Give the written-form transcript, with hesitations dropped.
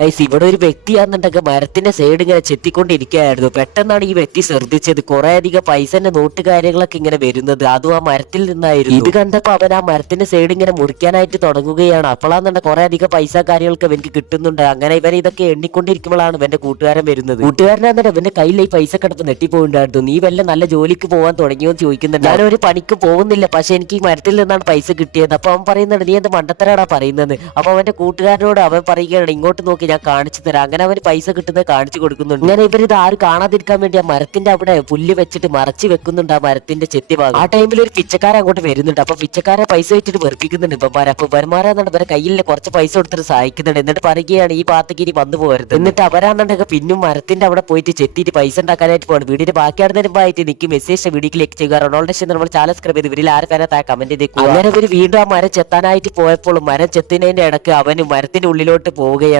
Guys ഇവിടെ ഒരു വ്യക്തിയാണെന്നുണ്ടെങ്കിൽ മരത്തിന്റെ സൈഡ് ഇങ്ങനെ ചെത്തിക്കൊണ്ടിരിക്കുകയായിരുന്നു. പെട്ടെന്നാണ് ഈ വ്യക്തി ശ്രദ്ധിച്ചത് കുറെ അധികം പൈസന്റെ നോട്ട് കാര്യങ്ങളൊക്കെ ഇങ്ങനെ വരുന്നത്, അതും ആ മരത്തിൽ നിന്നായിരുന്നു. ഇത് കണ്ടപ്പോ അവൻ ആ മരത്തിന്റെ സൈഡ് ഇങ്ങനെ മുറിക്കാനായിട്ട് തുടങ്ങുകയാണ്. അപ്പോഴാണെന്നുണ്ട് കുറെ അധികം പൈസ കാര്യങ്ങളൊക്കെ ഇവർക്ക് കിട്ടുന്നുണ്ട്. അങ്ങനെ ഇവൻ ഇതൊക്കെ എണ്ണിക്കൊണ്ടിരിക്കുമ്പോഴാണ് ഇവന്റെ കൂട്ടുകാരൻ വരുന്നത്. കൂട്ടുകാരനാണെന്നുണ്ട് ഇവന്റെ കയ്യിൽ ഈ പൈസ കിടപ്പ് നെട്ടിപ്പോയിണ്ടായിരുന്നു. നീ വല്ല നല്ല ജോലിക്ക് പോകാൻ തുടങ്ങിയോ എന്ന് ചോദിക്കുന്നുണ്ട്. ഞാൻ ഒരു പണിക്ക് പോകുന്നില്ല, പക്ഷെ എനിക്ക് ഈ മരത്തിൽ നിന്നാണ് പൈസ കിട്ടിയത്. അപ്പൊ അവൻ പറയുന്നുണ്ട് നീ എന്ത് മണ്ടത്തരാടാ പറയുന്നത്. അപ്പൊ അവന്റെ കൂട്ടുകാരനോട് അവൻ പറയുകയാണ് ഇങ്ങോട്ട് നോക്കി ഞാൻ കാണിച്ചു തരാം. അങ്ങനെ അവന് പൈസ കിട്ടുന്നത് കാണിച്ചു കൊടുക്കുന്നുണ്ട്. അങ്ങനെ ഇവരിത് ആരും കാണാതിരിക്കാൻ വേണ്ടി ആ മരത്തിന്റെ അവിടെ പുല്ല് വെച്ചിട്ട് മറച്ചു വെക്കുന്നുണ്ട്, ആ മരത്തിന്റെ ചെത്തി ഭാഗം. ആ ടൈമിൽ ഒരു പിച്ചക്കാരൻ അങ്ങോട്ട് വരുന്നുണ്ട്. അപ്പൊ പിച്ചക്കാരെ പൈസ വെച്ചിട്ട് വെറുപ്പിക്കുന്നുണ്ട് ഇവന്മാരെ. അപ്പൊ ഇവന്മാരാന്നുണ്ട് ഇവരെ കയ്യിൽ കുറച്ച് പൈസ കൊടുത്തിട്ട് സഹായിക്കുന്നുണ്ട്. എന്നിട്ട് പറയുകയാണ് ഈ ഭാഗത്തേക്ക് ഇനി വന്നു പോകരുത്. എന്നിട്ട് അവരാണെന്നുണ്ടെങ്കിൽ പിന്നും മരത്തിന്റെ അവിടെ പോയിട്ട് ചെത്തിയിട്ട് പൈസ ഉണ്ടാക്കാനായിട്ട് പോകണം. വീടിന്റെ ബാക്കിയാടുന്നതിനുമ്പായിട്ട് എനിക്ക് മെസ്സേജ് വീഡിയോയിലേക്ക് ചെയ്യുക. റൊണാൾഡോ നമ്മൾ ചാനൽ സബ്സ്ക്രൈബ് ചെയ്ത് ഇവരിൽ ആര് ഫാനാ താഴെ കമന്റ് ചെയ്തേക്കും. അങ്ങനെ ഇവർ വീണ്ടും ആ മരം ചെത്താനായിട്ട് പോയപ്പോൾ മരം ചെത്തുന്നതിന്റെ ഇടക്ക് അവന് മരത്തിന്റെ ഉള്ളിലോട്ട് പോവുകയാണ്.